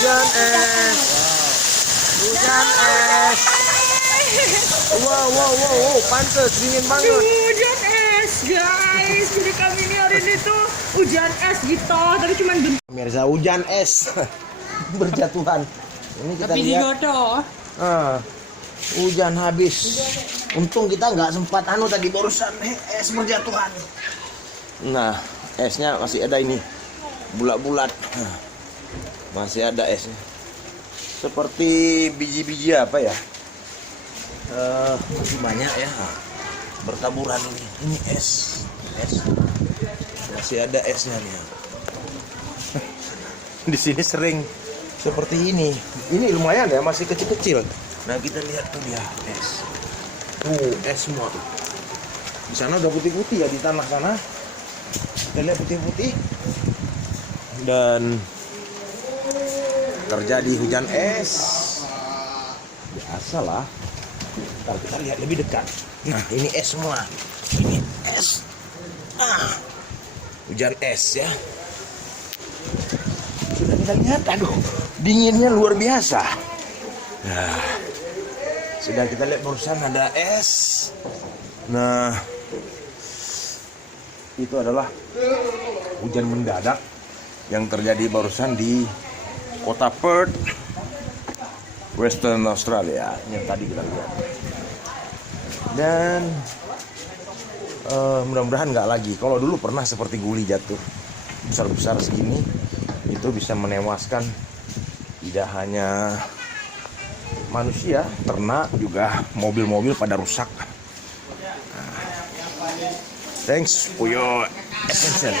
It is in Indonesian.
Hujan es. Hujan es. Wow, pantes dingin banget. Hujan es, guys. Jadi kami ini hari ini tuh hujan es gitu. Tapi cuma bentar. Pemirsa, hujan es berjatuhan. Ini kita Tapi lihat. digodoh. Hujan habis. Untung kita nggak sempat tadi barusan es berjatuhan. Nah, esnya masih ada ini. Bulat-bulat. Masih ada esnya. Seperti biji-biji apa ya? Masih banyak ya. Bertaburan ini. Ini es. Masih ada esnya nih. Di sini sering seperti ini. Ini lumayan ya, masih kecil-kecil. Nah, kita lihat tuh dia es. Es semua tuh. Di sana udah putih-putih ya, di tanah sana. Kita lihat putih-putih. Dan terjadi hujan es. Biasalah. Ntar kita lihat lebih dekat. Nah, ini es semua. Ini es. Hujan es ya. Sudah kita lihat, aduh, dinginnya luar biasa. Nah, sudah kita lihat barusan ada es. Nah, itu adalah hujan mendadak yang terjadi barusan di kota Perth, Western Australia yang tadi kita lihat. Dan mudah-mudahan nggak lagi. Kalau dulu pernah seperti guli jatuh besar-besar segini, itu bisa menewaskan tidak hanya manusia, ternak, juga mobil-mobil pada rusak. Thanks for your attention.